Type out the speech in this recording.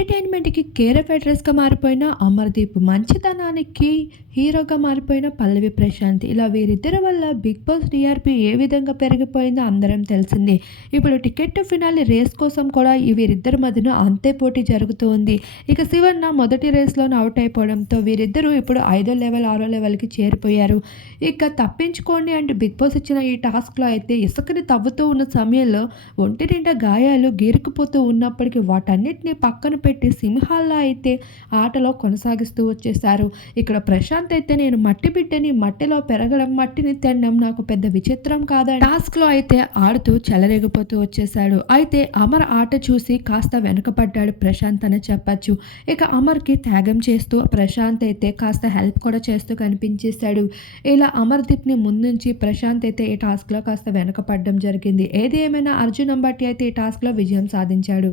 ఎంటర్టైన్మెంట్కి care of అడ్రస్గా మారిపోయిన అమర్దీప్ మంచితనానికి హీరోగా మారిపోయిన పల్లవి ప్రశాంత్. ఇలా వీరిద్దరి వల్ల బిగ్ బాస్ టీఆర్పీ ఏ విధంగా పెరిగిపోయిందో అందరం తెలిసింది. ఇప్పుడు టికెట్ ఫినాలి రేస్ కోసం కూడా ఈ వీరిద్దరి మధ్యన అంతే పోటీ జరుగుతోంది ఇక శివన్న మొదటి రేస్లోనే అవుట్ అయిపోవడంతో వీరిద్దరూ ఇప్పుడు ఐదో లెవెల్ ఆరో లెవెల్కి చేరిపోయారు. ఇక తప్పించుకోండి అంటే బిగ్ బాస్ ఇచ్చిన ఈ టాస్క్లో అయితే ఇసుకని తవ్వుతూ ఉన్న సమయంలో ఒంటి నిండా గాయాలు గీరుకుపోతూ ఉన్నప్పటికీ వాటన్నిటిని పక్కన పెట్టి సింహాల్లో అయితే ఆటలో కొనసాగిస్తూ వచ్చేసారు ఇక్కడ ప్రశాంత్ అయితే నేను మట్టి బిడ్డని మట్టిలో పెరగడం మట్టిని తినడం నాకు పెద్ద విచిత్రం కాదని టాస్క్లో అయితే ఆడుతూ చెలరేగిపోతూ వచ్చేసాడు అయితే అమర్ ఆట చూసి కాస్త వెనకపడ్డాడు ప్రశాంత్ అని చెప్పచ్చు. ఇక అమర్కి త్యాగం చేస్తూ ప్రశాంత్ అయితే కాస్త హెల్ప్ కూడా చేస్తూ కనిపించేశాడు. ఇలా అమర్దీప్ని ముందుంచి ప్రశాంత్ అయితే ఈ టాస్క్లో కాస్త వెనకపడడం జరిగింది. ఏది ఏమైనా అర్జున్ అంబటి అయితే ఈ టాస్క్లో విజయం సాధించాడు.